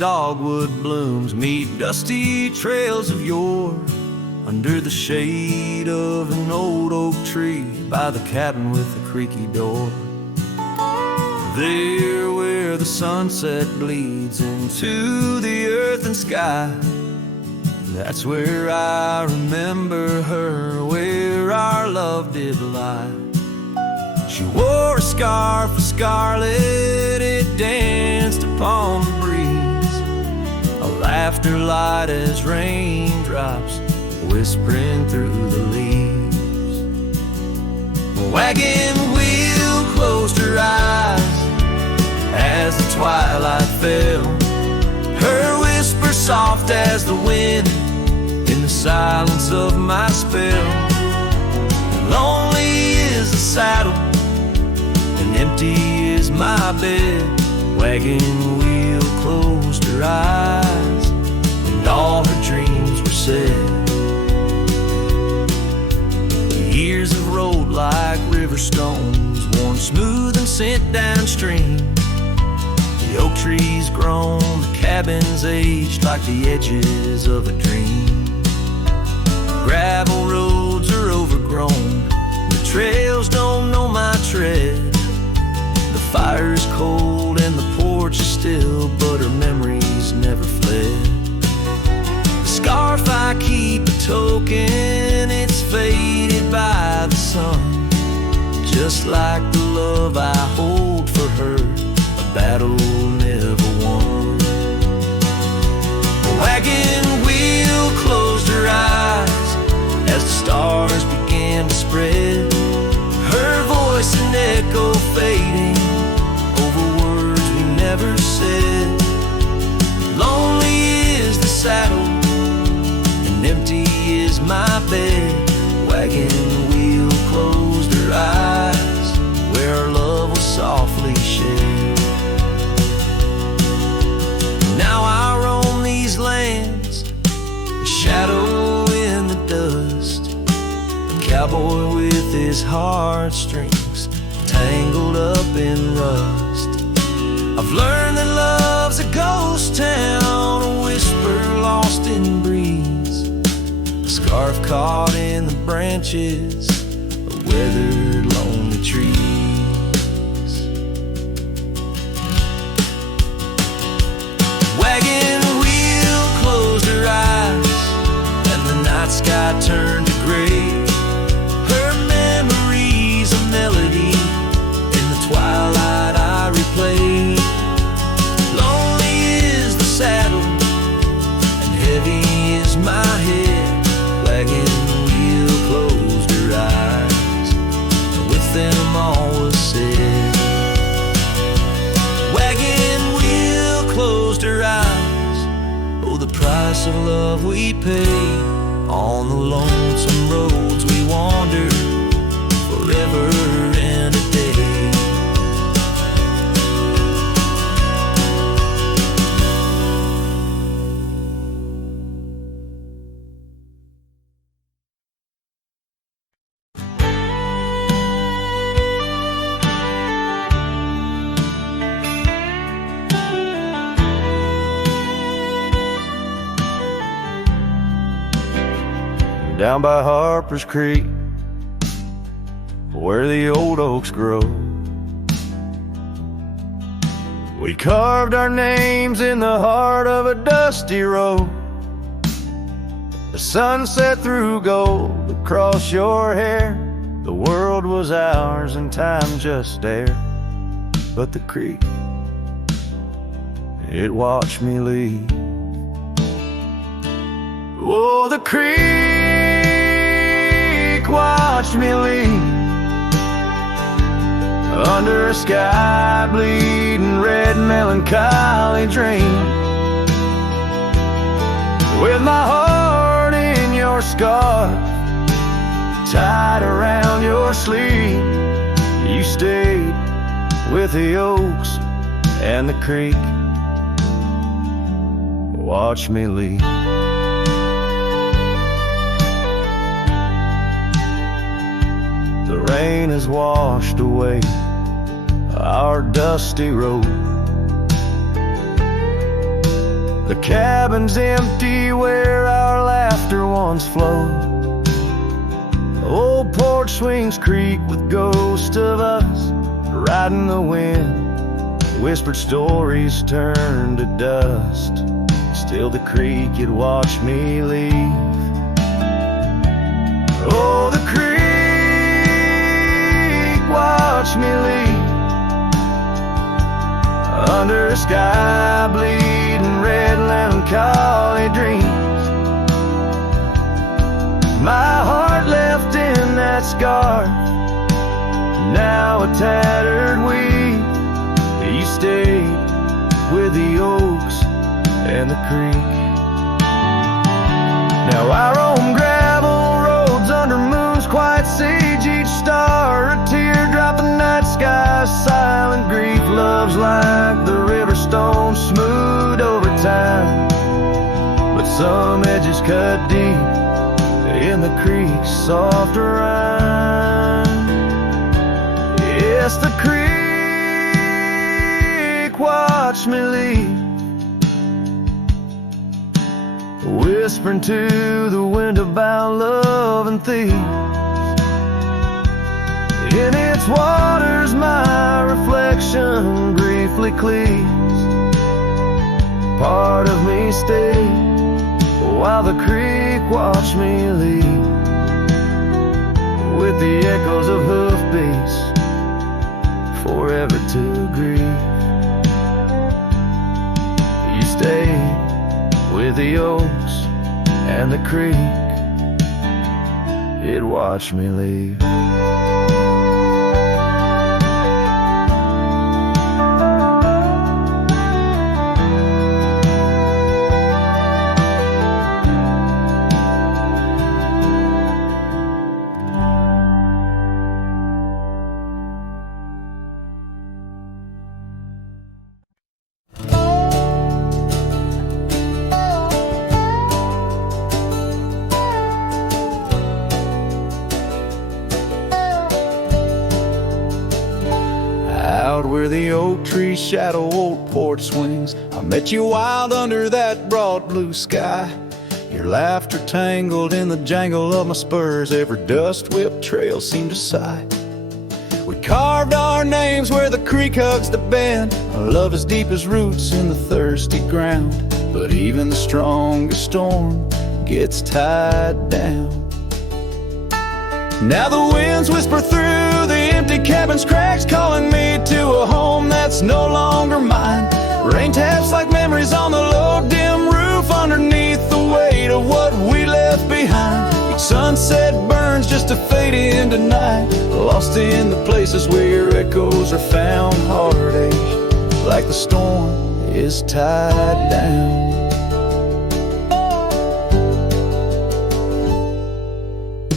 dogwood blooms meet dusty trails of yore, under the shade of an old oak tree by the cabin with the creaky door. There where the sunset bleeds into the earth and sky, that's where I remember her, where our love did lie. She wore a scarf of scarlet, it danced upon the breeze, a laughter light as raindrops whispering through the leaves. A wagon wheel closed her eyes as the twilight fell, her whisper soft as the wind in the silence of my spell. Lonely is the saddle and empty is my bed. Wagon wheel closed her eyes and all her dreams were said. Years have rolled like river stones, worn smooth and sent downstream. The oak trees grown, the cabins aged like the edges of a dream. Gravel roads are overgrown, the trails don't know my tread. The fire is cold and the porch is still, but her memories never fled. The scarf I keep a token, it's faded by the sun, just like the love I hold for her, a battle never won. The wagon wheel closed her eyes as the stars began to spread, her voice an echo fading over words we never said. Lonely is the saddle and empty is my bed. Wagon wheel closed her eyes where our love was softly shared. Now I roam these lands, a shadow in the dust, a cowboy with his heartstrings tangled up in rust. I've learned that love's a ghost town, a whisper lost in breeze, a scarf caught in the branches of weathered lonely trees. Wagon wheel closed her eyes and the night sky turned to gray, her memories a melody in the twilight I replay. Lonely is the saddle and heavy is my head. Wagon wheel closed her eyes and with them all was said. Wagon wheel closed her eyes, oh the price of love we pay, on the lonesome roads we wander forever and a day. Down by Harper's Creek, where the old oaks grow, we carved our names in the heart of a dusty road. The sun set through gold across your hair. The world was ours and time just stared. But the creek, it watched me leave. Oh, the creek watched me leave under a sky bleeding red melancholy dream, with my heart in your scarf tied around your sleeve. You stayed with the oaks and the creek. Watch me leave. The rain has washed away our dusty road. The cabin's empty where our laughter once flowed. Old porch swings creak with ghosts of us riding the wind. Whispered stories turn to dust. Still the creek, you'd watch me leave. Oh, the creek, watch me leave. Under a sky bleeding red melancholy dreams. My heart left in that scar, now a tattered weed. You stayed with the oaks and the creek. Now I roam gravel roads under moons quite sage. Each star a teardrop, the night sky silent grief. Love's like the river stone, smooth over time, but some edges cut deep in the creek's soft rhyme. Yes, the creek, watch me leave, whispering to the wind about love and thieves. In its waters my reflection briefly cleaves. Part of me stayed while the creek watched me leave, with the echoes of hoofbeats forever to grieve. You stayed with the oaks and the creek, it watched me leave. Where the oak tree shadow old porch swings, I met you wild under that broad blue sky. Your laughter tangled in the jangle of my spurs. Every dust whipped trail seemed to sigh. We carved our names where the creek hugs the bend. Our love as deep as roots in the thirsty ground. But even the strongest storm gets tied down. Now the winds whisper through the empty cabin's cracks, calling me to a home that's no longer mine. Rain taps like memories on the low dim roof, underneath the weight of what we left behind. Each sunset burns just to fade into night, lost in the places where your echoes are found. Heartache like the storm is tied down.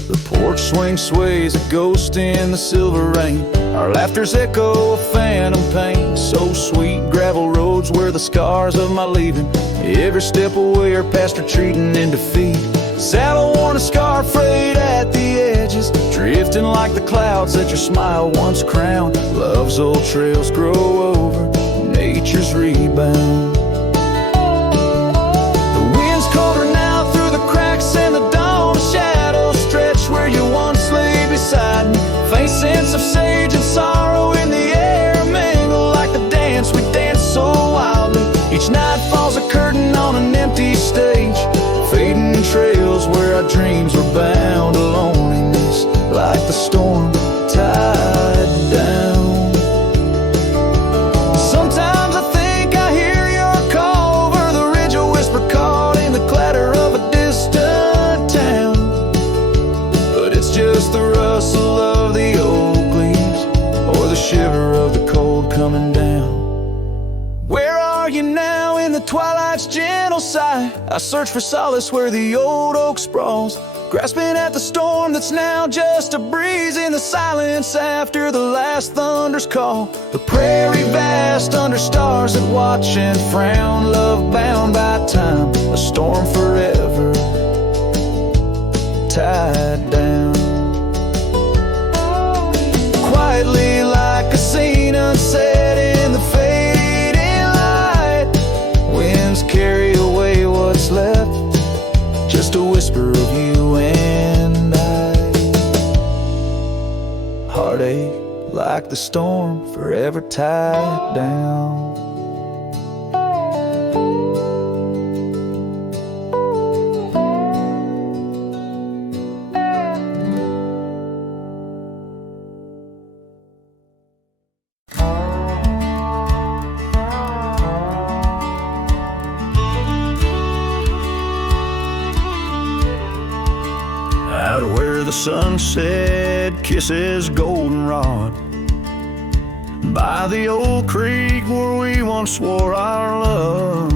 The porch swing sways a ghost in the silver rain. Our laughter's echo a phantom pain. So sweet, gravel roads were the scars of my leaving. Every step away are past retreating in defeat. Saddle worn, a scar frayed at the edges, drifting like the clouds that your smile once crowned. Love's old trails grow over nature's rebound. The wind's colder now through the cracks in the dawn. Shadows stretch where you once lay beside me. Faint sense of sage and sorrow in the air mingle like the dance we danced so wildly. Each night falls a curtain on an empty stage, fading trails where our dreams were bound to loneliness, like the storm tied down. Sometimes I think I hear your call over the ridge, a whisper caught in the clatter of a distant town. But it's just the rustle of the oak leaves, or the shiver of the cold coming down. Where are you now in the twilight's gentle sigh? I search for solace where the old oak sprawls, grasping at the storm that's now just a breeze in the silence after the last thunder's call. The prairie vast under stars that watch and frown, love bound by time, a storm forever tied down. Quietly like a scene unset in the fading light, winds carry away heartache, like the storm forever tied down. Out where the sunset kisses goldenrod, by the old creek where we once swore our love,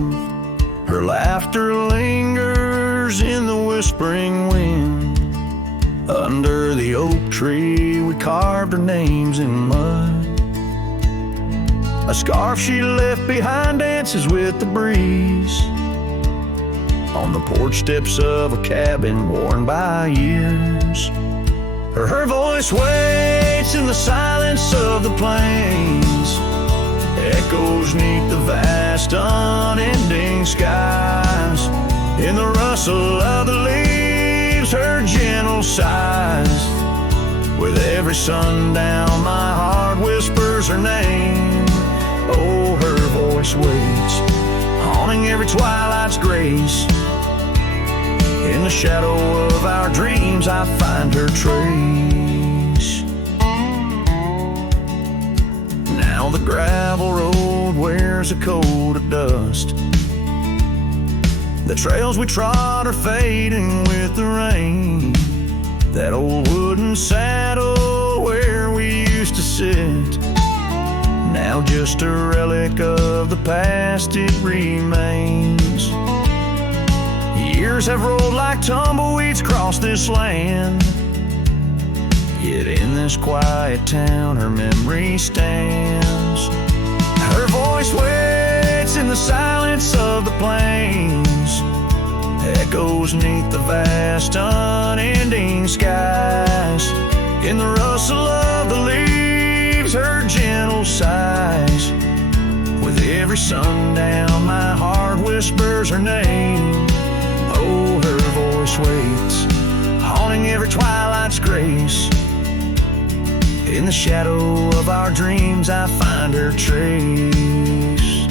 her laughter lingers in the whispering wind. Under the oak tree we carved our names in mud. A scarf she left behind dances with the breeze on the porch steps of a cabin worn by years. Her voice waits in the silence of the plains, echoes neath the vast unending skies. In the rustle of the leaves, her gentle sighs. With every sundown my heart whispers her name. Oh, her voice waits, haunting every twilight's grace. In the shadow of our dreams I find her trace. Now the gravel road wears a coat of dust. The trails we trod are fading with the rain. That old wooden saddle where we used to sit, now just a relic of the past it remains. Years have rolled like tumbleweeds across this land, yet in this quiet town her memory stands. Her voice waits in the silence of the plains, echoes neath the vast unending skies. In the rustle of the leaves her gentle sighs. With every sundown my heart whispers her name. Oh, her voice waits, haunting every twilight's grace. In the shadow of our dreams I find her trace.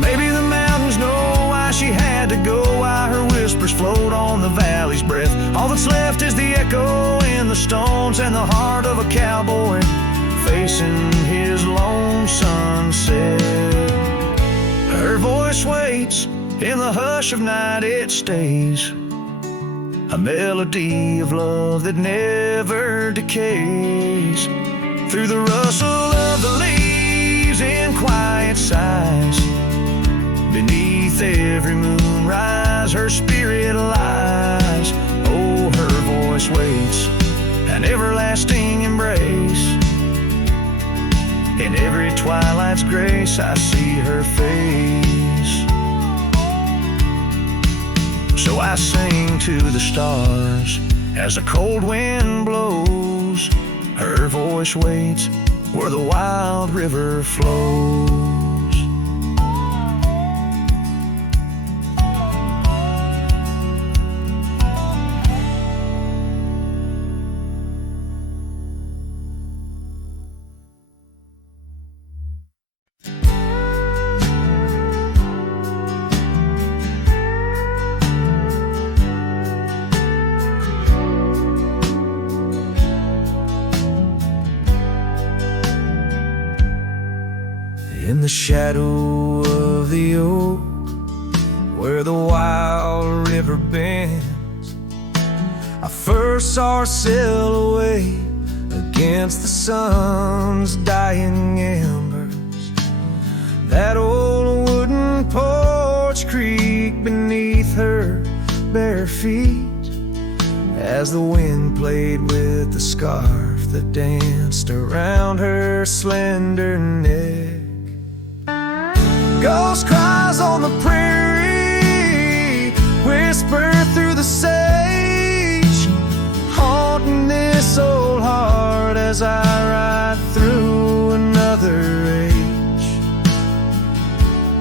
Maybe the mountains know why she had to go, why her whispers float on the valley's breath. All that's left is the echo in the stones and the heart of a cowboy facing his lone sunset. Her voice waits, in the hush of night it stays, a melody of love that never decays. Through the rustle of the leaves in quiet sighs, beneath every moonrise her spirit lies. Oh, her voice waits, an everlasting embrace. In every twilight's grace I see her face. So I sing to the stars as the cold wind blows. Her voice waits where the wild river flows. In the shadow of the oak, where the wild river bends, I first saw her silhouette against the sun's dying embers. That old wooden porch creak beneath her bare feet, as the wind played with the scarf that danced around her slender neck. Ghost cries on the prairie whisper through the sage, haunting this old heart as I ride through another age.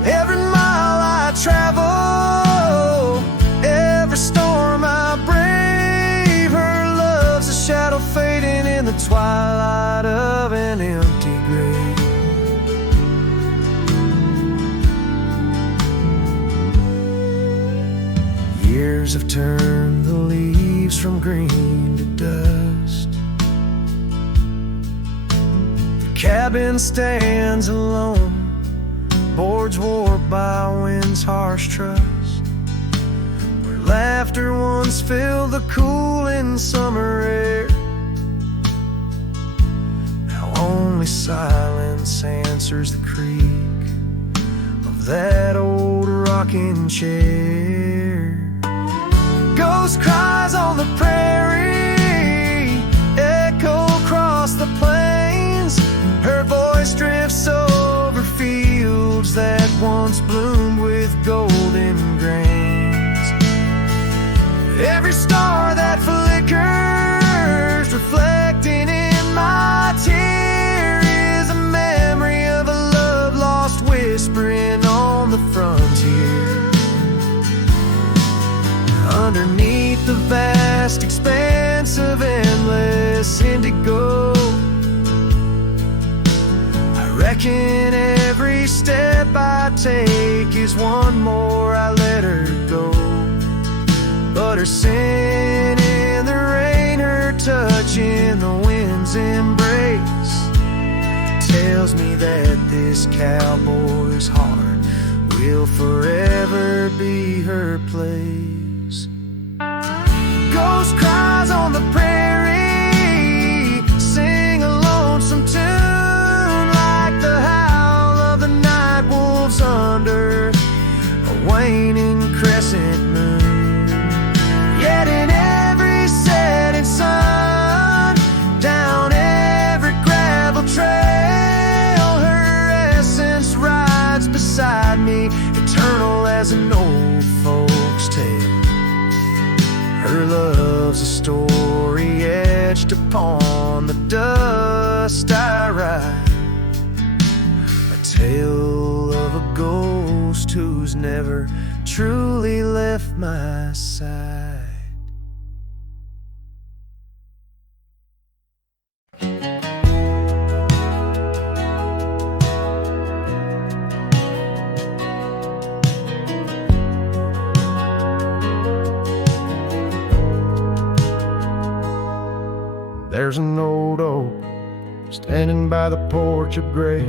Every mile I travel, every storm I brave, her love's a shadow fading in the twilight Years have turned the leaves from green to dust. The cabin stands alone, boards warped by wind's harsh trust. Where laughter once filled the cooling summer air, now only silence answers the creak of that old rocking chair. Ghost cries on the prairie, echo across the plains. Her voice drifts over fields that once bloomed with golden grains. Every star that flickers, reflecting in my tear, is a memory of a love lost whispering on the frontier. Underneath the vast expanse of endless indigo, I reckon every step I take is one more I let her go. But her scent in the rain, her touch in the wind's embrace, tells me that this cowboy's heart will forever be her place. Ghost cries on the prairie, sing a lonesome tune, like the howl of the night wolves under a waning crescent moon. Yet in every setting sun, down every gravel trail, her essence rides beside me, eternal as an old folk's tale. Her love's a story etched upon the dust I write, a tale of a ghost who's never truly left my side. There's an old oak standing by the porch of gray,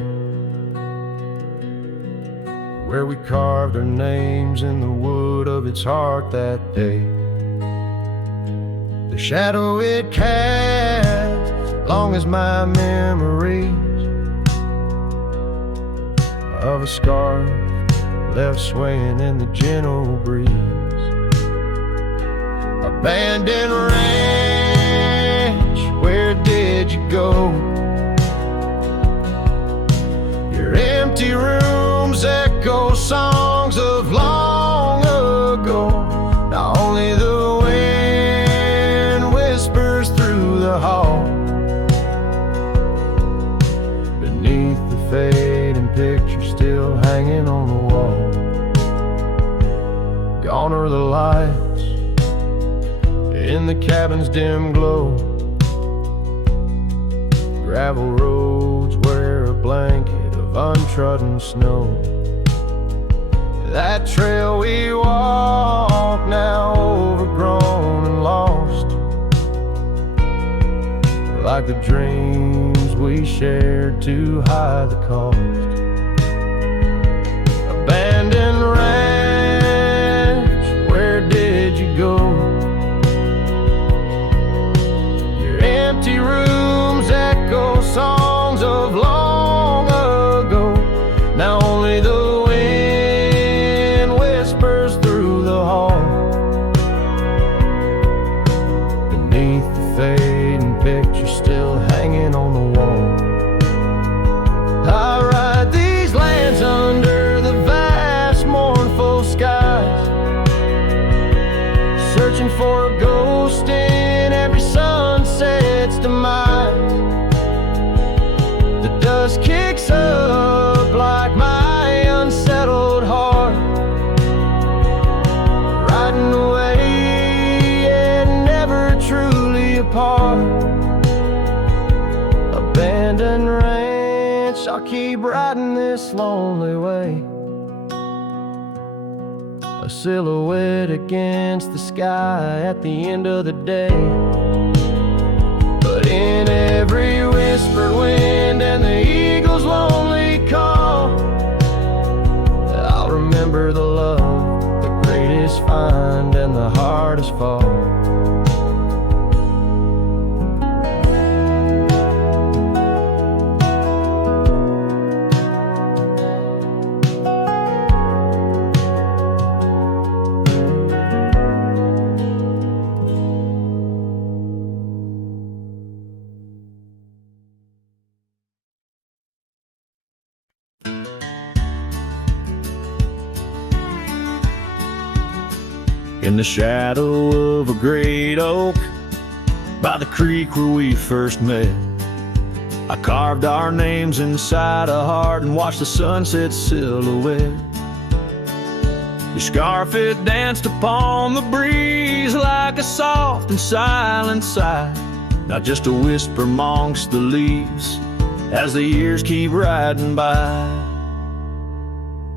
where we carved our names in the wood of its heart that day. The shadow it casts, long as my memories of a scarf left swaying in the gentle breeze. Abandoned ranch, where did you go? Your empty rooms echo songs of long ago. Now only the wind whispers through the hall. Beneath the fading picture still hanging on the wall. Gone are the lights in the cabin's dim glow. Gravel roads wear a blanket of untrodden snow. That trail we walk, now overgrown and lost, like the dreams we shared to hide the cost. Abandoned ranch, where did you go? Your empty rooms echo songs of long ago. Now only the wind whispers through the hall. Beneath the fading picture still hanging on the wall. I ride these lands under the vast mournful skies, searching for a ghost in every sunset's demise. The dust kicks up like my unsettled heart, riding away and never truly apart. Abandoned ranch, I'll keep riding this lonely way. a silhouette against the sky at the end of the day. But in every whispered wind and the eagle's lonely call, I'll remember the love, the greatest find and the hardest fall. In the shadow of a great oak, by the creek where we first met, I carved our names inside a heart and watched the sunset silhouette. Your scarf, it danced upon the breeze like a soft and silent sigh, not just a whisper amongst the leaves as the years keep riding by.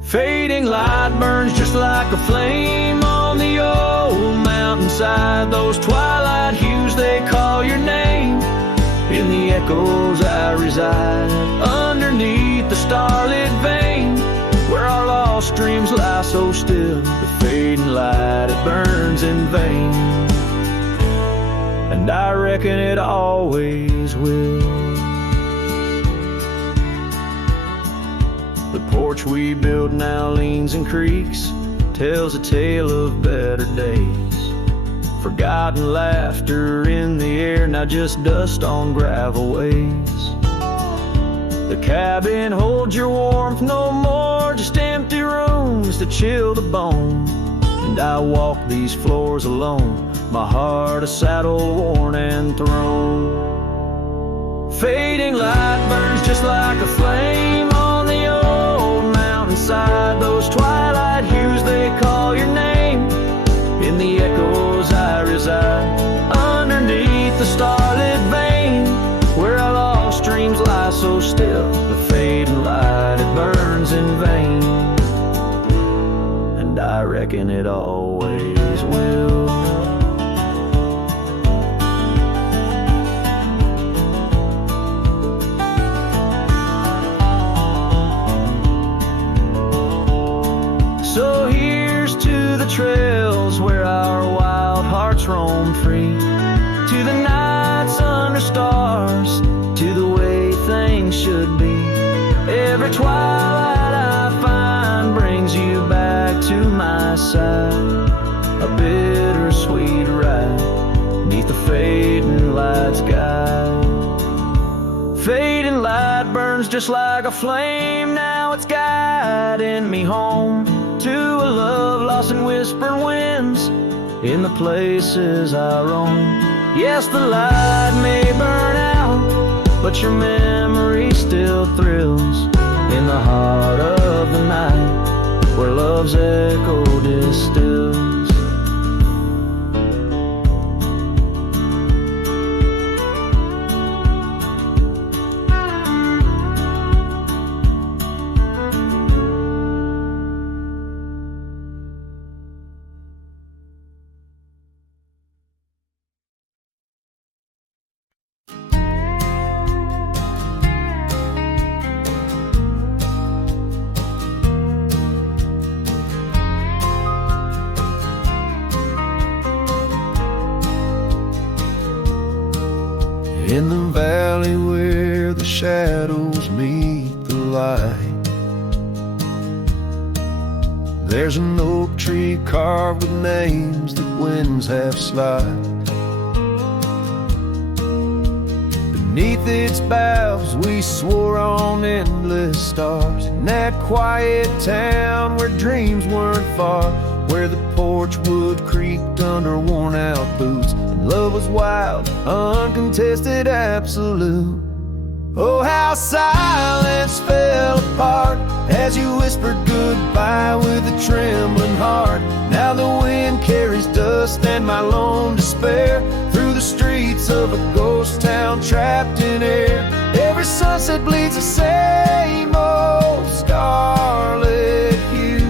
Fading light burns just like a flame on the old mountainside. Those twilight hues, they call your name. In the echoes I reside, underneath the starlit vein, where our lost dreams lie so still. The fading light, it burns in vain, and I reckon it always will. The porch we built now leans and creaks, tells a tale of better days. Forgotten laughter in the air, now just dust on gravel ways. The cabin holds your warmth no more, just empty rooms to chill the bone. And I walk these floors alone, my heart a saddle worn and thrown. Fading light burns just like a flame on the old mountainside. Those twilight hues, they call your name. In the echoes I reside, underneath the starlit vein, where our lost dreams lie so still. The fading light, it burns in vain, and I reckon it always will. So here's to the trails where our wild hearts roam free, to the nights under stars, to the way things should be. Every twilight I find brings you back to my side, a bittersweet ride neath the fading light sky. Fading light burns just like a flame, now it's guiding me home to a love lost in whispered winds in the places I roam. Yes, the light may burn out, but your memory still thrills in the heart of the night, where love's echo distills. In the valley where the shadows meet the light, there's an oak tree carved with names that winds have slide. Beneath its boughs we swore on endless stars, in that quiet town where dreams weren't far, where the porch wood creaked under worn out boots, and love was wild, uncontested, absolute. Oh, how silence fell apart as you whispered goodbye with a trembling heart. Now the wind carries dust and my lone despair through the streets of a ghost town trapped in air. Every sunset bleeds the same old scarlet hue.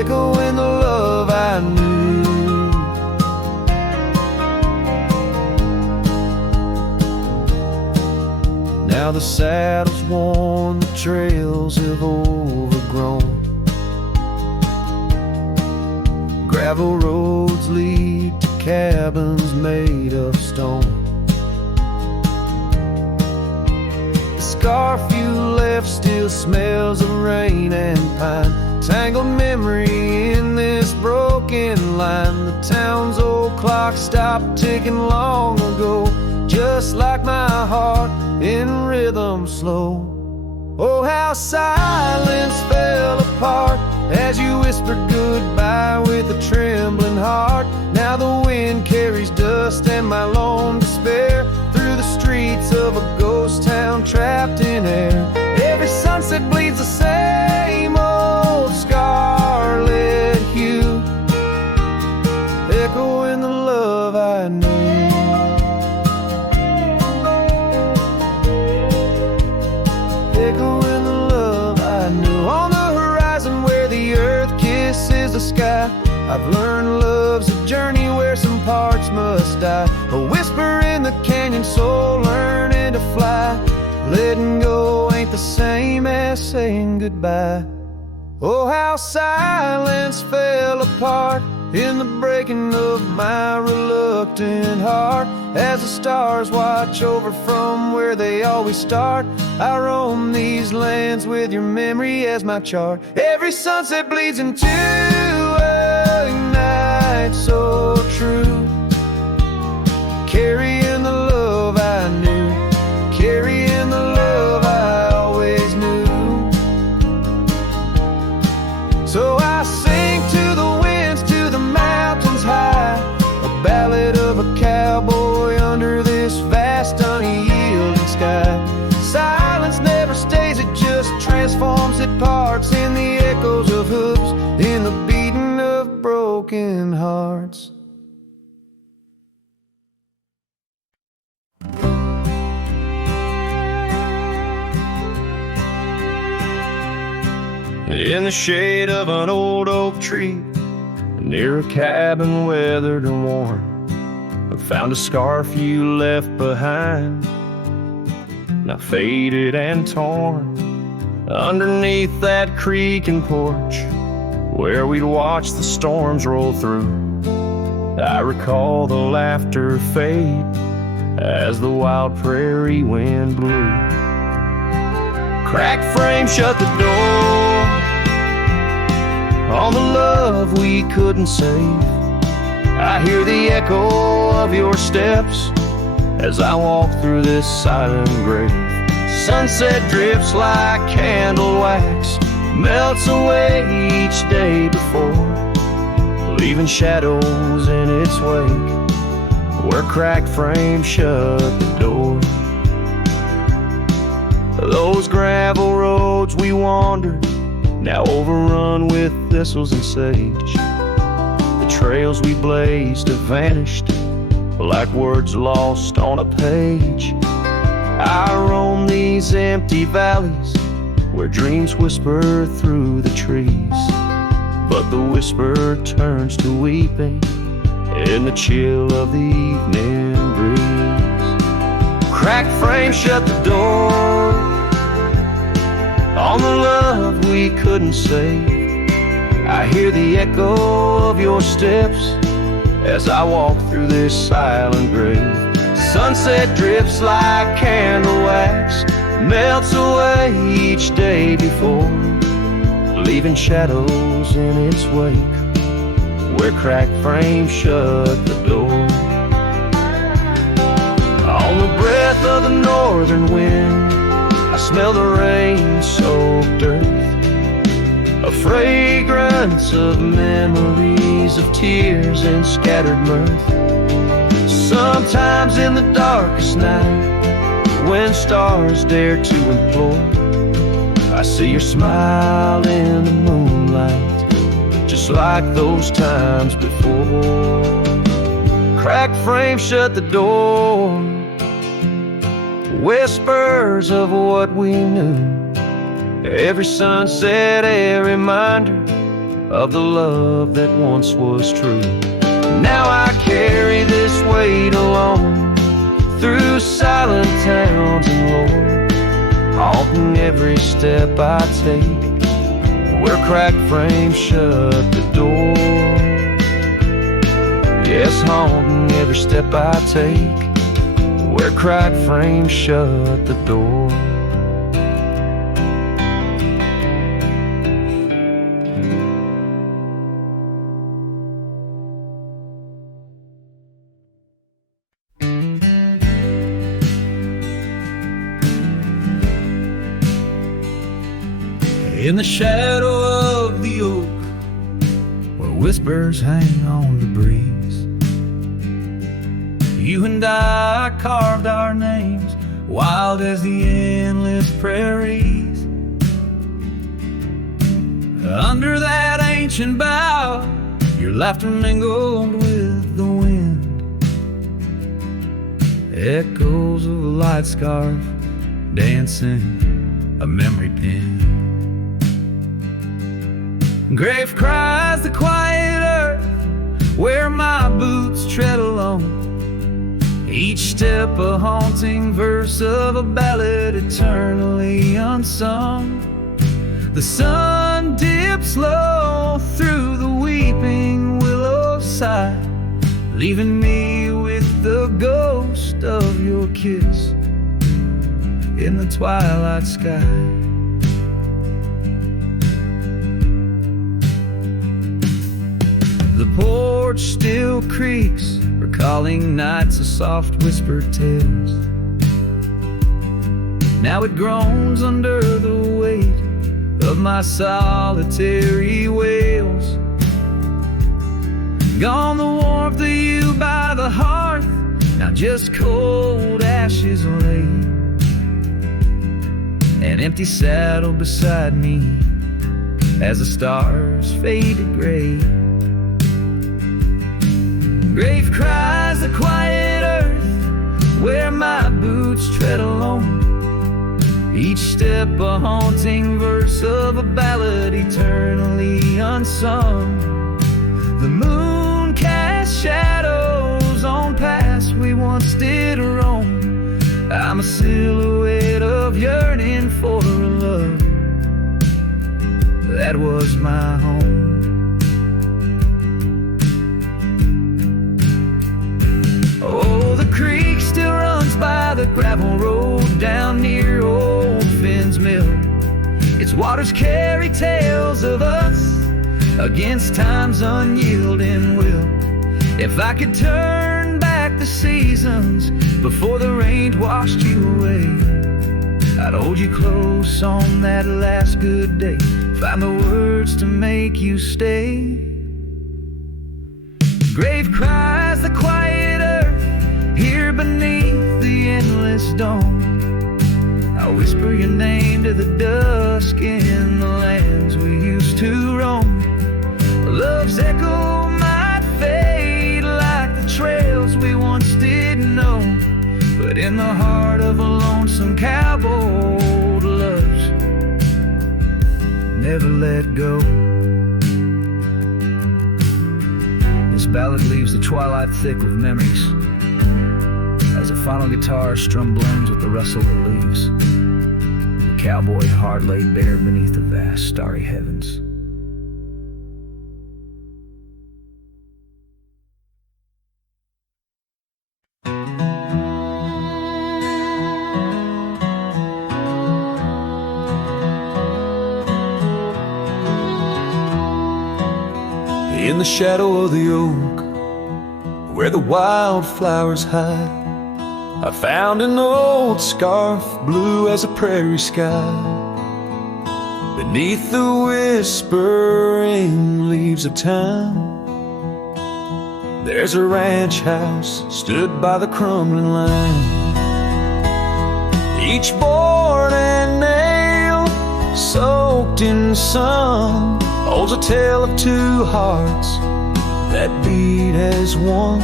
echoing the love I knew. Now the saddle's worn, the trails have overgrown. Gravel roads lead to cabins made of stone. The scarf you left still smells of rain and pine. Tangled memory in this broken line. The town's old clock stopped ticking long ago, just like my heart in rhythm slow. Oh, how silence fell apart as you whispered goodbye with a trembling heart. Now the wind carries dust and my lone despair through the streets of a ghost town trapped in air. Every sunset bleeds the same old scarlet hue, echoing the love I knew. Echoing the love I knew. On the horizon where the earth kisses the sky, I've learned love's a journey where some parts must die. A whisper in the canyon, soul learning to fly. Letting go ain't the same as saying goodbye. Oh, how silence fell apart in the breaking of my reluctant heart. As the stars watch over from where they always start, I roam these lands with your memory as my chart. Every sunset bleeds into a night so true, carrying the love I knew, carrying the love I always knew. So I sing to the winds, to the mountains high, a ballad of a cowboy under this vast unyielding sky. Silence never stays, it just transforms, it parts in the echoes of hooves, in the beating of broken hearts. In the shade of an old oak tree, near a cabin weathered and worn, I found a scarf you left behind, now faded and torn. Underneath that creaking porch, where we'd watch the storms roll through, I recall the laughter fade as the wild prairie wind blew. Cracked frame shut the door on the love we couldn't save. I hear the echo of your steps as I walk through this silent grave. Sunset drips like candle wax, melts away each day before, leaving shadows in its wake where cracked frames shut the door. Those gravel roads we wandered, now overrun with thistles and sage. The trails we blazed have vanished like words lost on a page. I roam these empty valleys where dreams whisper through the trees, but the whisper turns to weeping in the chill of the evening breeze. Cracked frame shut the door on the love we couldn't save. I hear the echo of your steps as I walk through this silent grave. Sunset drips like candle wax, melts away each day before, leaving shadows in its wake where cracked frames shut the door. On the breath of the northern wind, I smell the rain-soaked earth, a fragrance of memories of tears and scattered mirth. Sometimes in the darkest night, when stars dare to implore, I see your smile in the moonlight, just like those times before. Cracked frame shut the door, whispers of what we knew. Every sunset a reminder of the love that once was true. Now I carry this weight alone through silent towns and lore, haunting every step I take, where cracked frames shut the door. Yes, haunting every step I take, where cracked frames shut the door. In the shadow of the oak, where whispers hang on the breeze, you and I carved our names, wild as the endless prairies. Under that ancient bough, your laughter mingled with the wind, echoes of a light scarf dancing a memory pin. Grave cries the quiet earth, where my boots tread alone, each step a haunting verse of a ballad eternally unsung. The sun dips low through the weeping willow side, leaving me with the ghost of your kiss in the twilight sky. The porch still creaks, recalling nights of soft whispered tales. Now it groans under the weight of my solitary wails. Gone the warmth of you by the hearth, now just cold ashes lay. An empty saddle beside me as the stars fade to gray. Grave cries the quiet earth, where my boots tread alone, each step a haunting verse of a ballad eternally unsung. The moon casts shadows on paths we once did roam. I'm a silhouette of yearning for a love that was my home. Oh, the creek still runs by the gravel road down near old Finn's Mill. Its waters carry tales of us against time's unyielding will. If I could turn back the seasons before the rain washed you away, I'd hold you close on that last good day, find the words to make you stay. Grave cries the quiet earth, here beneath the endless dome. I'll whisper your name to the dusk in the lands we used to roam. Love's echo might fade like the trails we once did know, but in the heart of a lonesome cowboy, old loves never let go. This ballad leaves the twilight thick with memories, as a final guitar strum blends with the rustle of leaves. The cowboy heart laid bare beneath the vast starry heavens. In the shadow of the oak, where the wildflowers hide, I found an old scarf, blue as a prairie sky. Beneath the whispering leaves of time, there's a ranch house stood by the crumbling line. Each board and nail soaked in sun holds a tale of two hearts that beat as one.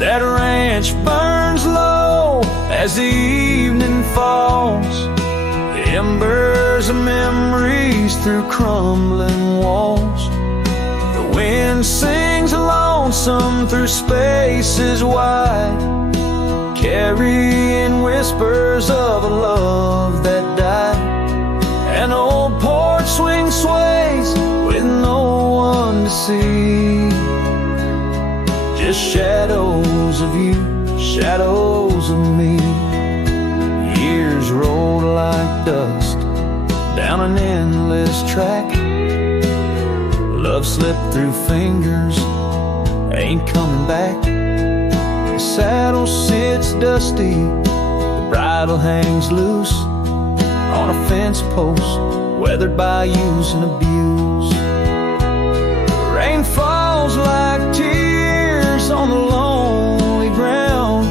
That ranch burns low as the evening falls, embers of memories through crumbling walls. wind sings lonesome through spaces wide, carrying whispers of a love that died. An old porch swing sways with no one to see, just shadows of you, shadows of me. Years rolled like dust down an endless track. Love slipped through fingers, ain't coming back. The saddle sits dusty, the bridle hangs loose on a fence post, weathered by use and abuse. Rain falls like tears on the lonely ground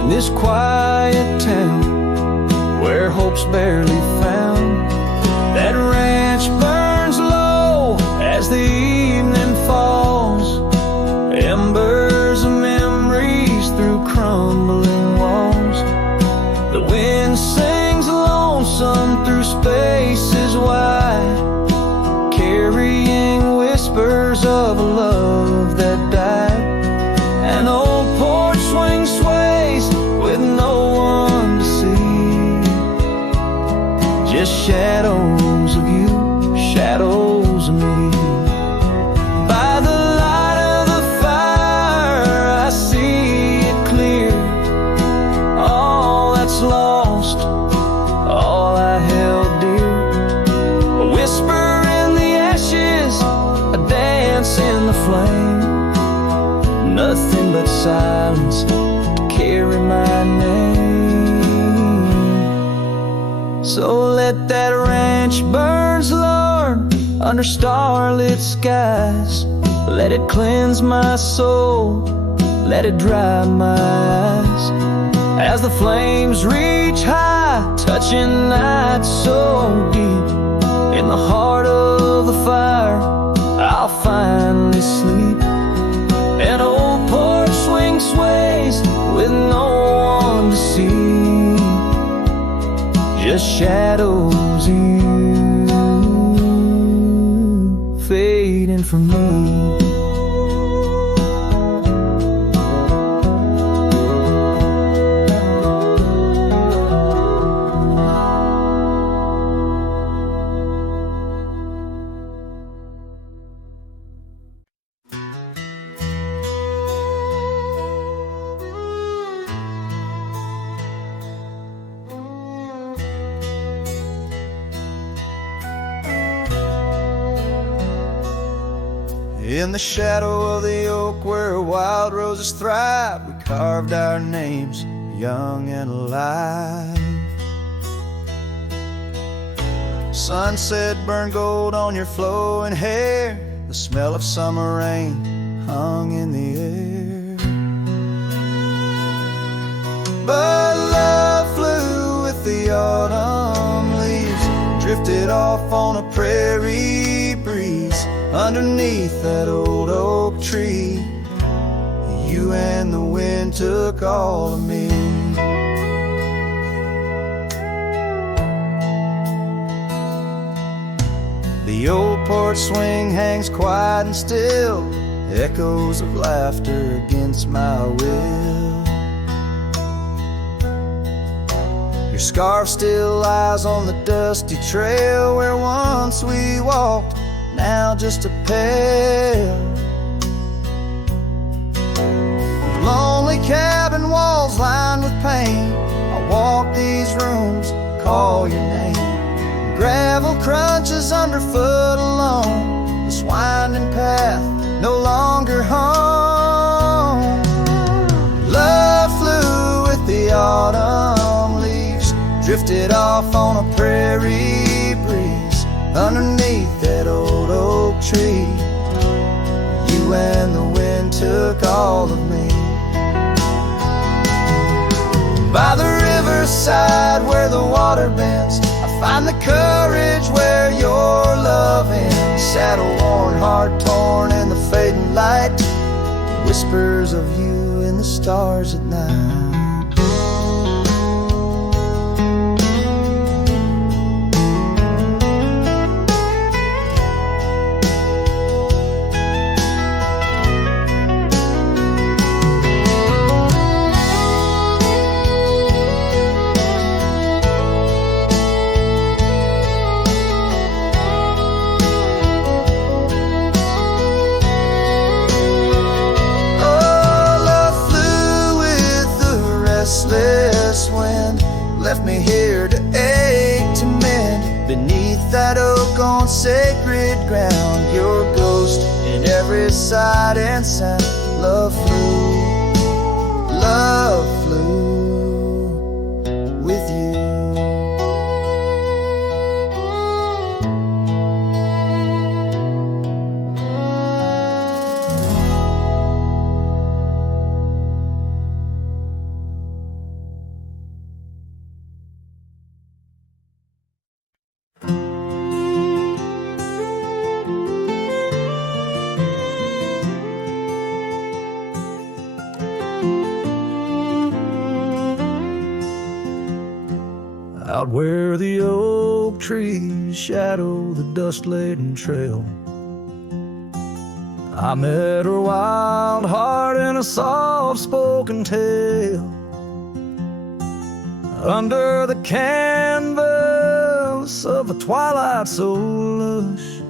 in this quiet town where hope's barely found. That ranch burns low as the evening falls, embers of memories through crumbling walls. The wind sings lonesome through spaces wide, carrying whispers of a love that died. An old porch swing sways with no one to see, just shadows of you, shadows of me. By the light of the fire I see it clear, all that's lost, all I held dear. A whisper in the ashes, a dance in the flame, nothing but silence to carry my name. So let that ranch burn, Lord, under starlit skies. Let it cleanse my soul, let it dry my eyes. As the flames reach high, touching night so deep, in the heart of the fire I'll finally sleep. An old porch swing sways with no one to see, just shadows of you fading from me. In the shadow of the oak where wild roses thrive, we carved our names young and alive. Sunset burned gold on your flowing hair, the smell of summer rain hung in the air. But love flew with the autumn leaves, drifted off on a prairie breeze. Underneath that old oak tree, you and the wind took all of me. The old porch swing hangs quiet and still, echoes of laughter against my will. Your scarf still lies on the dusty trail where once we walked, now just a pail. Lonely cabin walls lined with paint, I walk these rooms, call your name. Gravel crunches underfoot alone, this winding path no longer home. Love flew with the autumn leaves, drifted off on a prairie breeze. Underneath that old oak tree, you and the wind took all of me. By the riverside where the water bends, I find the courage where your love ends. Saddle worn, heart torn in the fading light, whispers of you in the stars at night. left me here to ache to mend. Beneath that oak on sacred ground, your ghost in every sight and sound. Love flew with you. Out where the oak trees shadow the dust-laden trail, I met her wild heart in a soft-spoken tale. Under the canvas of a twilight so lush,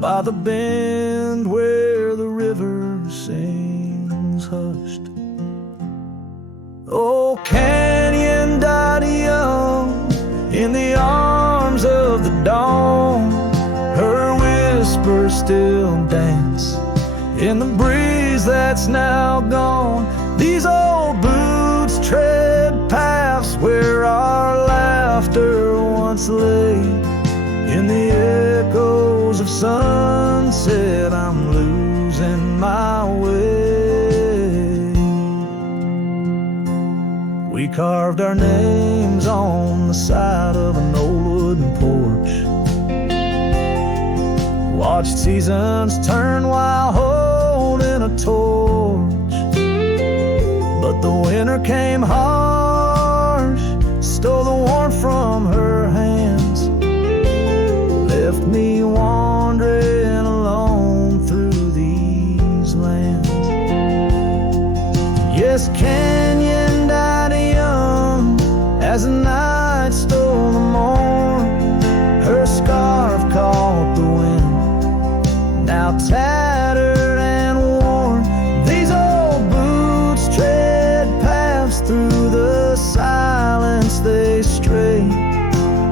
by the bend where the river sings hushed. Oh, canyon died young in the arms of the dawn. Her whispers still dance in the breeze that's now gone. These old boots tread paths where our laughter once lay. In the echoes of sunset, I'm losing my way. We carved our names on the side of an old wooden porch, watched seasons turn while holding a torch. But the winter came harsh, stole the warmth from her hands, left me wandering alone through these lands. Yes, canyon died young as the night stole the morn. Her scarf caught the wind, now tattered and worn. These old boots tread paths through the silence they stray.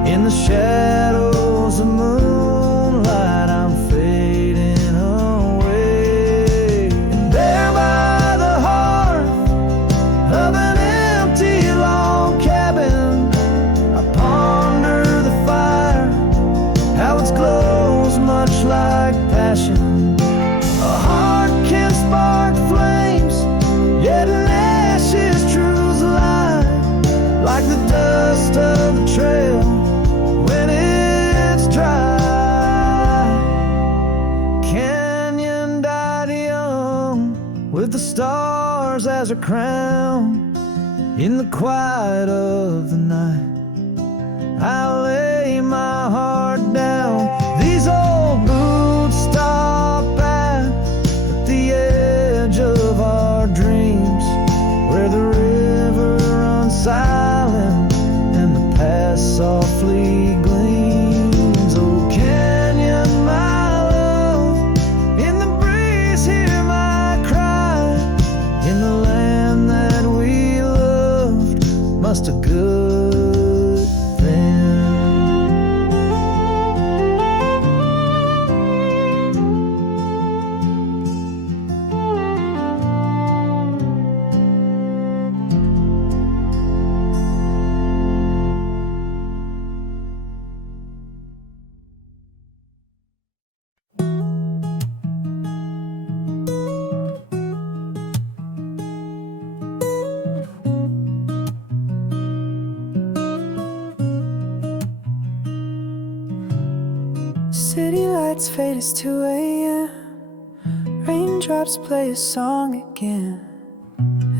In the shadows of moonlight, I'm fading away. And there by the hearth of an empty log cabin, I ponder the fire, how its glow's much like passion. A heart can spark flames, yet in ashes truths lie, like the dust of the trail when it's dry. Canyon died young with the stars as her crown. In the quiet of the night, I lay my heart down. These old boots stop at the edge of our dreams, where the river runs silent and the past softly gleams. Oh, canyon, my love, in the breeze hear my cry. In the land that we loved, must a good thing. City lights fade as 2 a.m. Raindrops play a song again.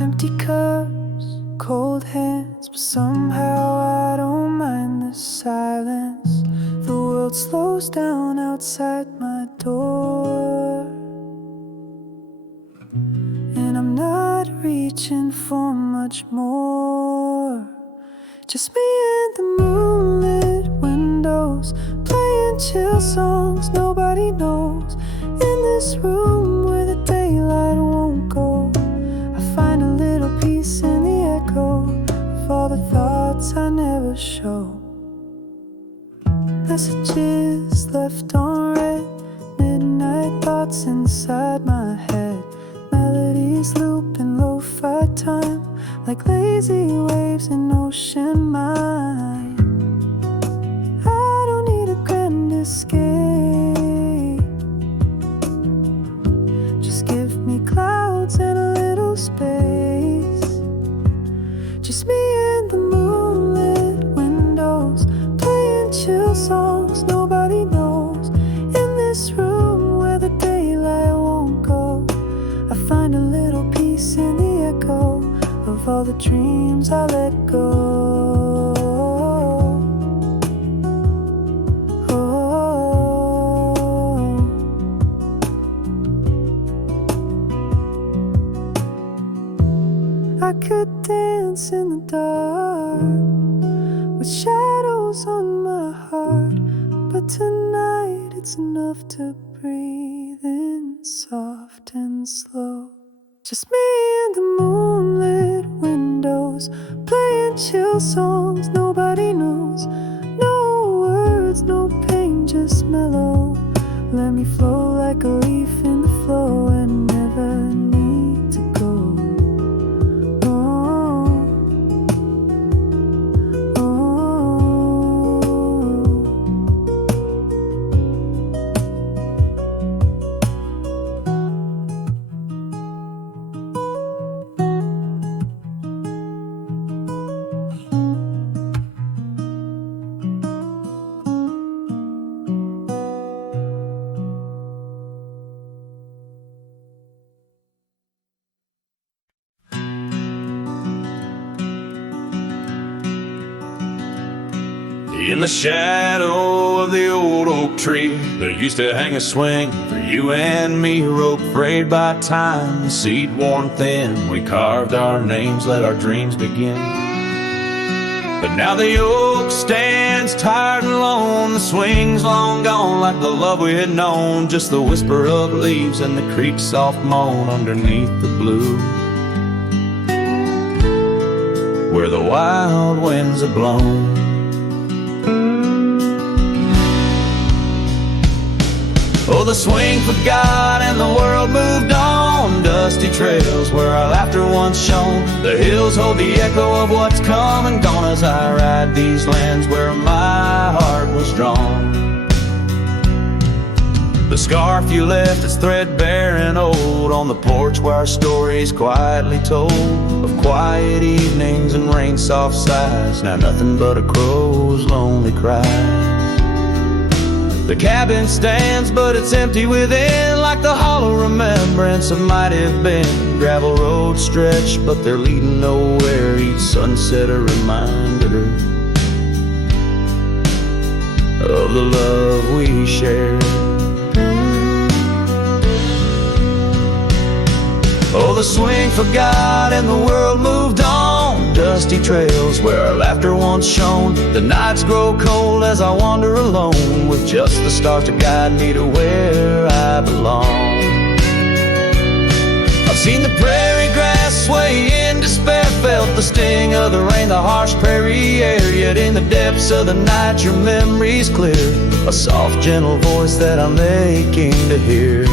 Empty cups, cold hands, but somehow I don't mind the silence. The world slows down outside my door, and I'm not reaching for much more. Just me and the moonlit windows, playing chill songs nobody knows. In this room where the daylight won't go, I find a little peace in the echo of all the thoughts left on red. Midnight thoughts inside my head. Melodies loop in lo-fi time, like lazy waves in ocean mind. I don't need a grand escape. Just give me clouds and a little space. Just me and the moonlit windows, playing chill songs nobody knows. In this room where the daylight won't go, I find a little peace in the echo of all the dreams I let go. I could dance in the dark with shadows on my heart, but tonight it's enough to breathe in soft and slow. Just me and the moonlit windows, playing chill songs nobody knows. No words, no pain, just mellow. Let me flow like a leaf in the flow and never need to go. In the shadow of the old oak tree, there used to hang a swing for you and me, a rope frayed by time, the seed worn thin. We carved our names, let our dreams begin. But now the oak stands tired and alone, the swing's long gone like the love we had known. Just the whisper of leaves and the creek's soft moan underneath the blue, where the wild winds have blown. Oh, the swing forgot and the world moved on. Dusty trails where our laughter once shone. The hills hold the echo of what's come and gone as I ride these lands where my heart was drawn. The scarf you left is threadbare and old on the porch where our stories quietly told of quiet evenings and rain-soft sighs. Now nothing but a crow's lonely cry. The cabin stands, but it's empty within, like the hollow remembrance of might have been. Gravel roads stretch, but they're leading nowhere. Each sunset a reminder of the love we shared. Oh, the swing forgot and the world moved on. Dusty trails where our laughter once shone. The nights grow cold as I wander alone, with just the stars to guide me to where I belong. I've seen the prairie grass sway in despair, felt the sting of the rain, the harsh prairie air. Yet in the depths of the night your memory's clear, a soft gentle voice that I'm aching to hear.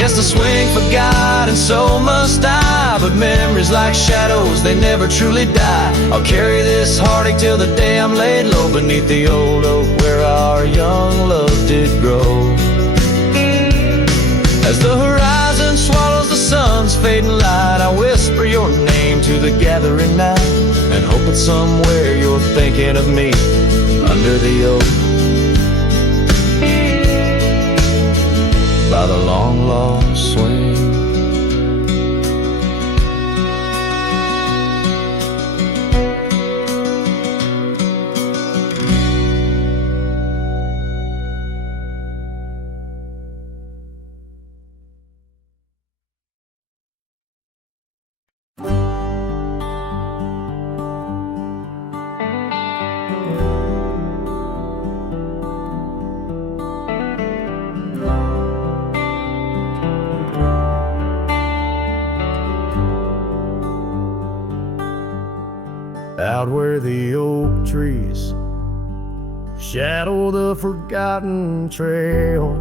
Yes, the swing forgot and so must I, but memories like shadows, they never truly die. I'll carry this heartache till the day I'm laid low beneath the old oak where our young love did grow. As the horizon swallows the sun's fading light, I whisper your name to the gathering night and hope that somewhere you're thinking of me under the oak by the long lost swing. out where the oak trees shadow the forgotten trail.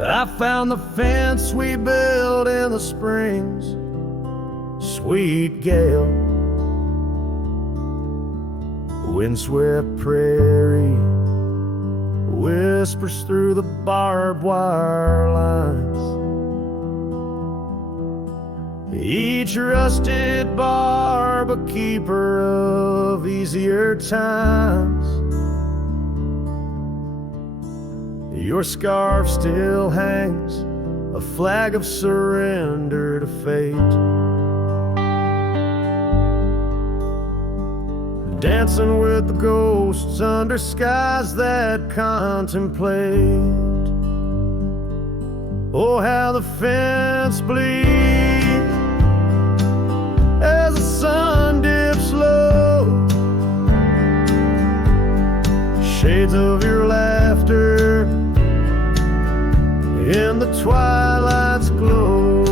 I found the fence we built in the springs, sweet gale, windswept prairie whispers through the barbed wire lines. Each rusted barb a keeper of easier times. Your scarf still hangs, a flag of surrender to fate. Dancing with the ghosts under skies that contemplate. Oh, how the fence bleeds as the sun dips low. Shades of your laughter in the twilight's glow.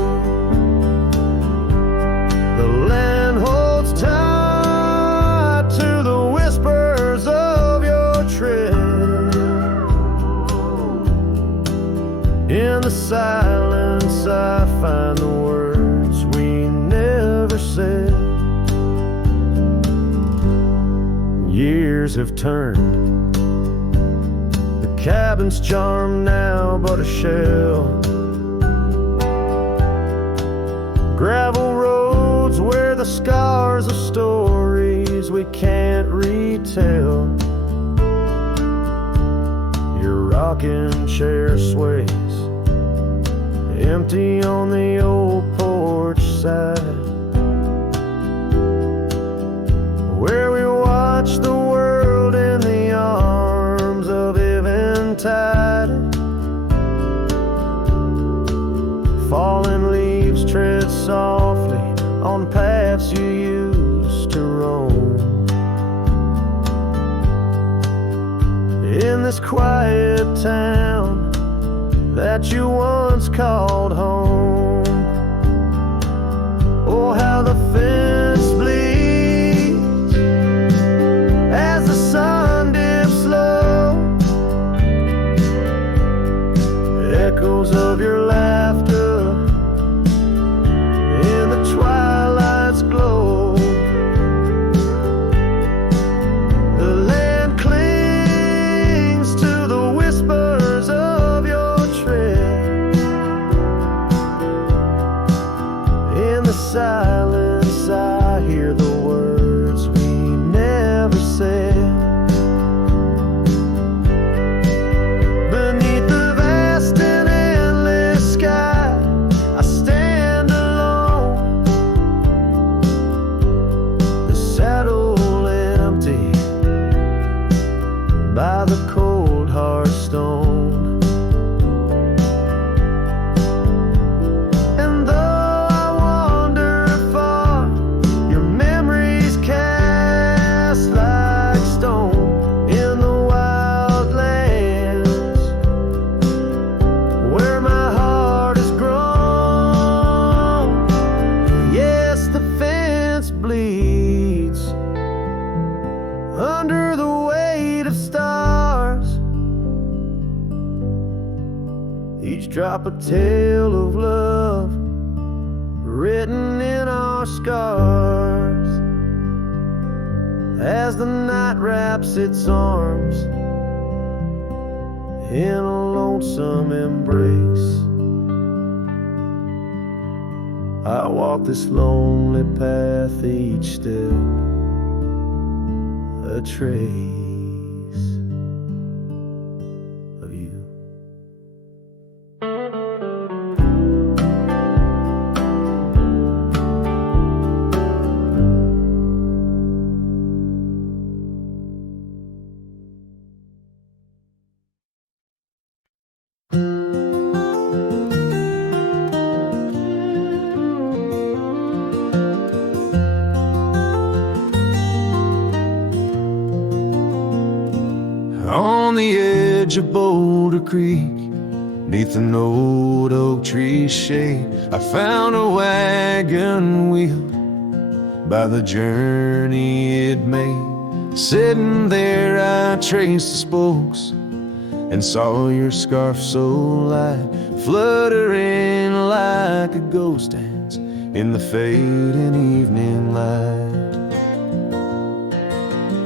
The land holds tight to the whispers of your tread. In the silence I find the words we never said. Years have turned, cabin's charm now but a shell. Gravel roads where the scars of stories we can't retell. Your rocking chair sways empty on the old porch side, where we watch the world in the arms of tide. Fallen leaves tread softly on paths you used to roam. In this quiet town that you once called home. Oh, how the fence bleeds as the sun dips low. Echoes of your laughter in the twilight's glow. The land clings to the whispers of your tread. In the silence I hear the words we never said. By the cold hard stone. And though I wander far, your memories cast like stone in the wild lands where my heart has grown. Yes, the fence bleeds under the weight of stars. Each drop a tale of love written in our scars. As the night wraps its arms in a lonesome embrace, I walk this lonely path, each step a trace of you. On the edge of Boulder Creek, neath an old oak tree shade, I found a wagon wheel by the journey it made. Sitting there I traced the spokes and saw your scarf so light, fluttering like a ghost dance in the fading evening light.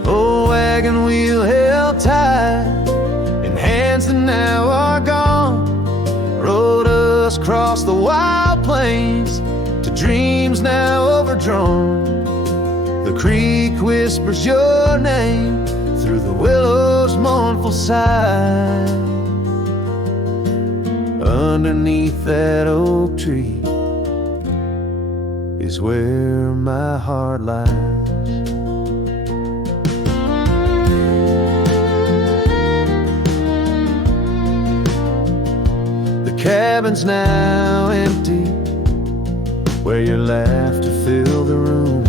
Oh, wagon wheel held tight in hands that now are gone, rode us across the wild plains to dreams now overdrawn. The creek whispers your name through the willow's mournful sigh. Underneath that oak tree is where my heart lies. The cabin's now empty, where your laughter filled the room.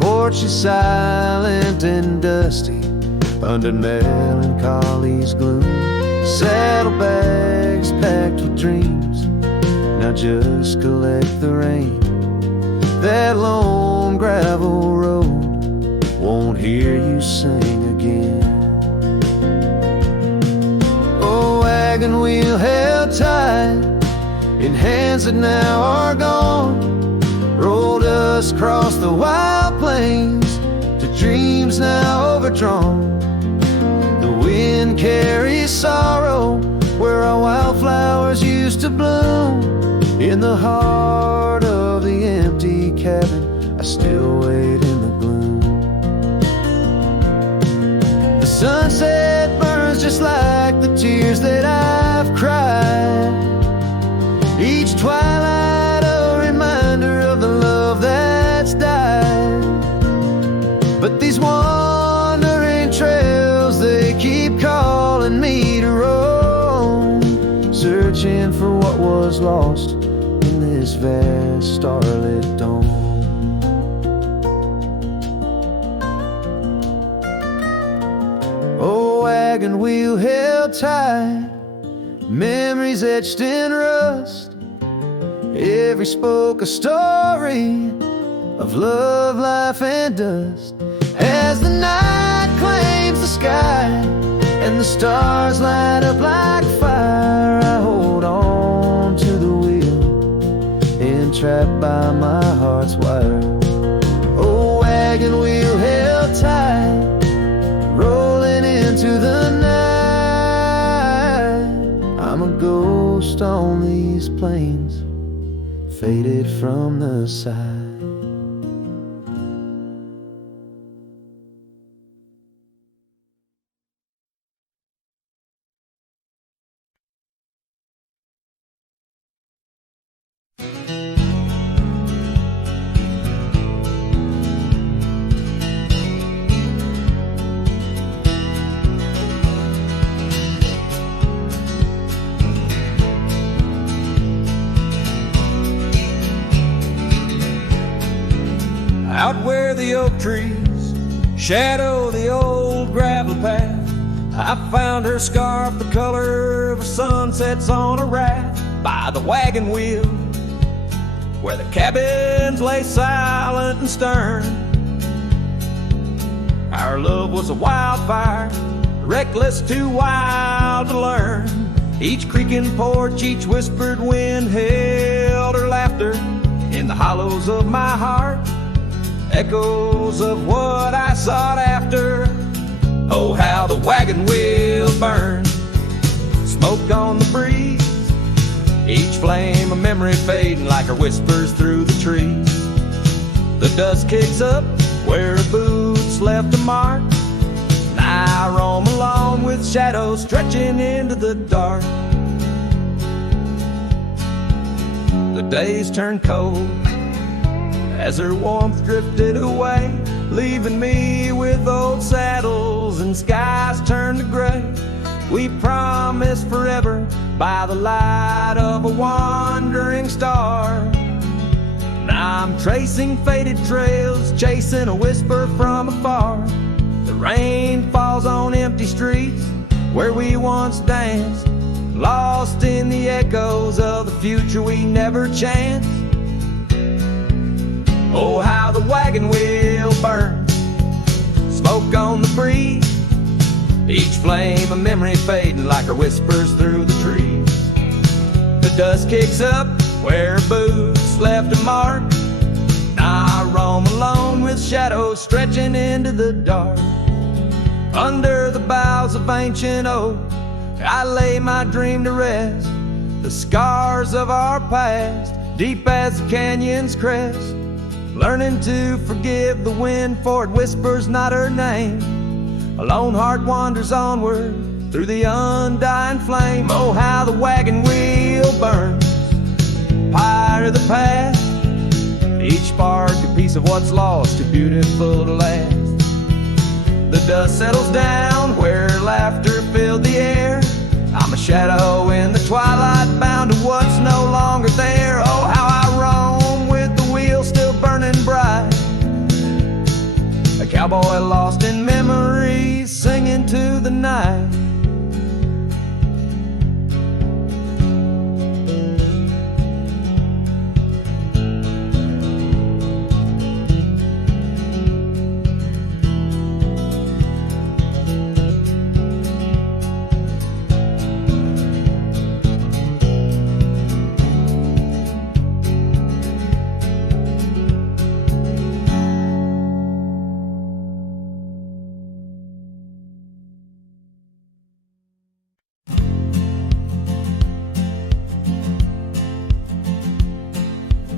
Porch is silent and dusty under melancholy's gloom. Saddlebags packed with dreams now just collect the rain. That lone gravel road won't hear you sing again. Oh, wagon wheel held tight in hands that now are gone, rolled us across the wild plains to dreams now overdrawn. The wind carries sorrow where our wildflowers used to bloom. In the heart of the empty cabin, I still wait in the gloom. The sunset burns just like the tears that I've cried. Each twilight a reminder of the love that's died. But these wandering trails, they keep calling me to roam, searching for what was lost in this vast starlit dome. Oh, wagon wheel held tight, memories etched in rust. Every spoke a story of love, life, and dust. As the night claims the sky and the stars light up like fire, I hold on to the wheel, entrapped by my heart's wire. Oh, wagon wheel held tight, rolling into the night. I'm a ghost on these plains, faded from the side. Out where the oak trees shadow the old gravel path, I found her scarf the color of sunsets on a raft by the wagon wheel, where the cabins lay silent and stern. Our love was a wildfire, reckless, too wild to learn. Each creaking porch, each whispered wind held her laughter in the hollows of my heart, echoes of what I sought after. Oh, how the wagon wheel burned, smoke on the breeze, each flame a memory fading like her whispers through the trees. The dust kicks up where her boots left a mark, and I roam along with shadows stretching into the dark. The days turned cold as her warmth drifted away, leaving me with old saddles and skies turned to gray. We promised forever by the light of a wandering star. Now I'm tracing faded trails, chasing a whisper from afar. The rain falls on empty streets where we once danced, lost in the echoes of the future we never chanced. Oh, how the wagon wheel burns, smoke on the breeze, each flame a memory fading like her whispers through the trees. The dust kicks up where boots left a mark. Now I roam alone with shadows stretching into the dark. Under the boughs of ancient oak, I lay my dream to rest. The scars of our past, deep as the canyon's crest. Learning to forgive the wind, for it whispers not her name. A lone heart wanders onward through the undying flame. Oh, how the wagon wheel burns, pyre of the past, each spark a piece of what's lost, too beautiful to last. The dust settles down where laughter filled the air. I'm a shadow in the twilight, bound to what's no longer there. Oh, how I roam with the wheel still burning bright, a cowboy lost in memories, singing to the night.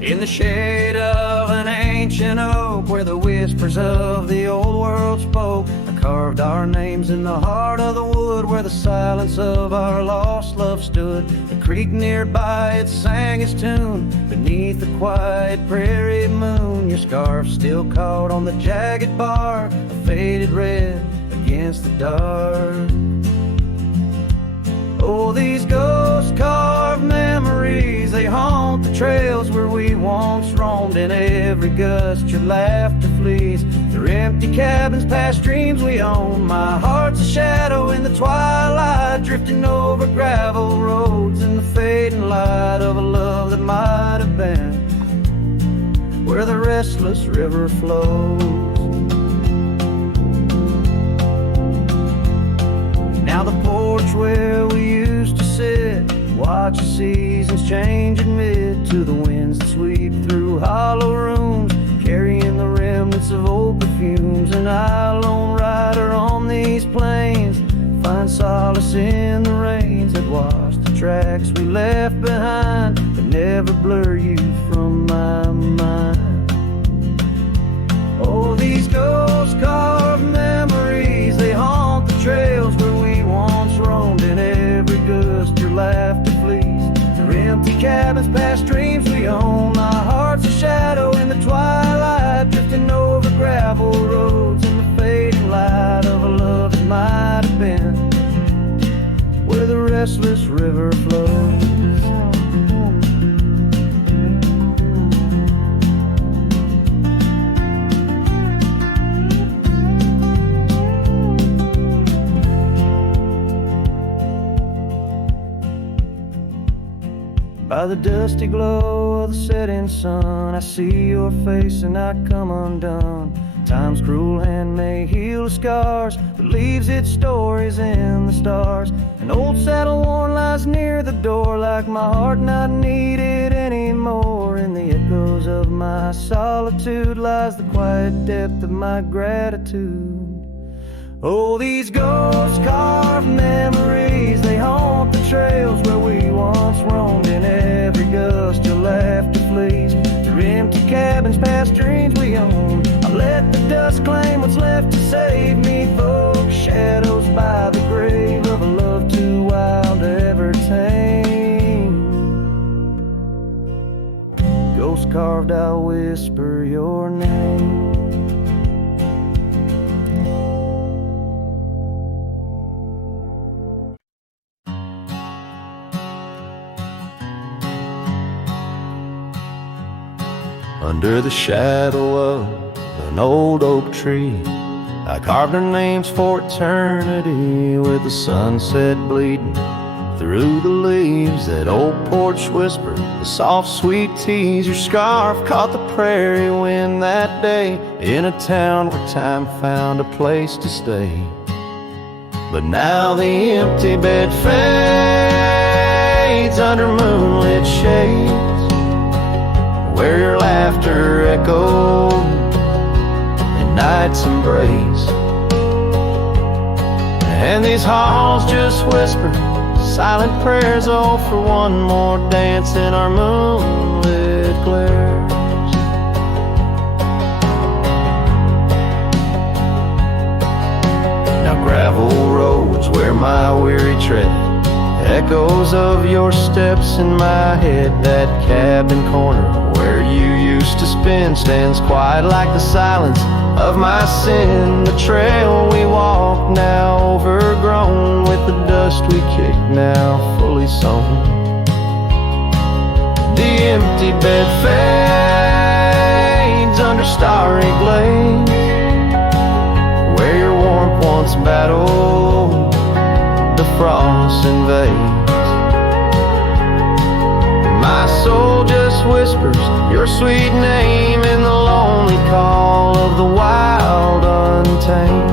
In the shade of an ancient oak, where the whispers of the old world spoke, I carved our names in the heart of the wood, where the silence of our lost love stood. The creek nearby, it sang its tune beneath the quiet prairie moon. Your scarf still caught on the jagged bark, a faded red against the dark. Oh, these ghost-carved memories, they haunt the trails where we once roamed. In every gust your laughter flees through empty cabins past dreams we own. My heart's a shadow in the twilight, drifting over gravel roads in the fading light of a love that might have been where the restless river flows. Now the porch where we used to sit, watch the seasons change, admit to the winds that sweep through hollow rooms, carrying the remnants of old perfumes. And I, lone rider on these plains, find solace in the rains that wash the tracks we left behind, but never blur you from my mind. Oh, these ghost-carved memories, they haunt the trails where we once roamed. In every gust your laughter flees through empty cabins past dreams we own. My heart's a shadow in the twilight, drifting over gravel roads in the fading light of a love that might have been where the restless river flows. By the dusty glow of the setting sun, I see your face and I come undone. Time's cruel hand may heal the scars, but leaves its stories in the stars. An old saddle worn lies near the door, like my heart not needed anymore. In the echoes of my solitude lies the quiet depth of my gratitude. Oh, these ghost-carved memories, they haunt the trails where we once roamed. In every gust your laughter flees through empty cabins past dreams we own. I let the dust claim what's left to save me, folks. Shadows by the grave of a love too wild to ever tame. Ghost-carved, I'll whisper your name. Under the shadow of an old oak tree, I carved our names for eternity, with the sunset bleeding through the leaves, that old porch whisper, the soft sweet tease. Your scarf caught the prairie wind that day, in a town where time found a place to stay. But now the empty bed fades under moonlit shades, where your laughter echoed in night's embrace. And these halls just whisper silent prayers, oh, for one more dance in our moonlit glares. Now gravel roads where my weary tread, echoes of your steps in my head. That cabin corner where you used to spend stands quiet like the silence of my sin. The trail we walk now overgrown, with the dust we kick now fully sown. The empty bed fades under starry glades, where your warmth once battled the frost invades. My soul just whispers your sweet name in the lonely call of the wild untamed.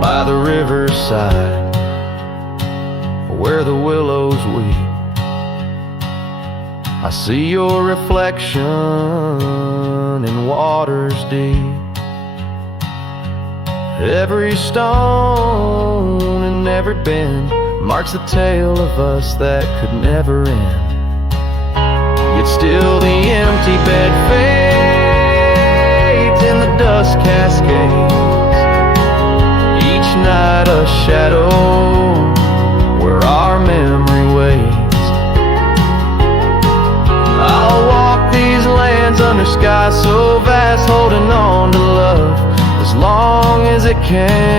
By the riverside, where the willows weep, I see your reflection in waters deep. Every stone and every bend marks the tale of us that could never end. Yet still the empty bed fades in the dust cascades, each night a shadow where our memory waits. I'll walk these lands under skies so vast, holding on to love as long as it can